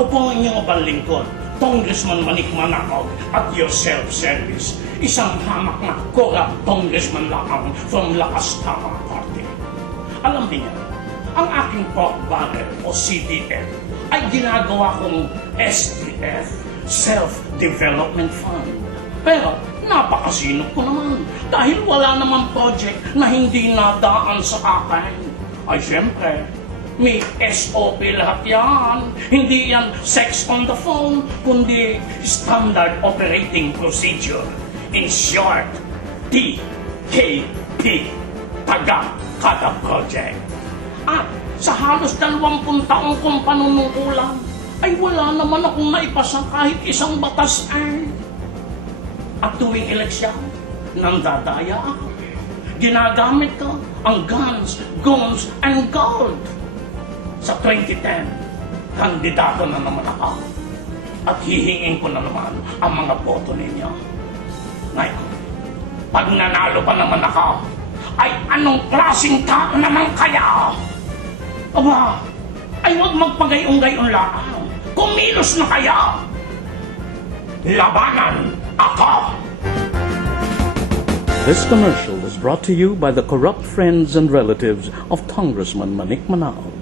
Ako po ang inyong abalingkod, Congressman Manik Manakaw at your self-service. Isang hamak na corrupt congressman lang from Lakas Tama Party. Alam niyo, ang aking pork barrel o CDF ay ginagawa kong SDF, Self-Development Fund. Pero napakasinop ko naman dahil wala namang project na hindi nadaan sa akin. Ay siyempre, may SOP lahat yan. Hindi yan sex on the phone, kundi Standard Operating Procedure. In short, TKP, taga kada project. At sa halos 20 taong kong panunungkulan, ay wala naman akong naipasa kahit isang batas ay. At tuwing eleksyon, nandadaya ako. Ginagamit ko ang guns, and gold. Sa 2010, kandidato na naman ako. At hihingin ko na naman ang mga boto ninyo. Ngayon, pag nanalo pa naman ako, ay anong klaseng tao naman kaya? Aba, ay huwag magpagayong-gayon lang. Kumilos na kaya. Labanan ako! This commercial is brought to you by the corrupt friends and relatives of Congressman Manik Manao.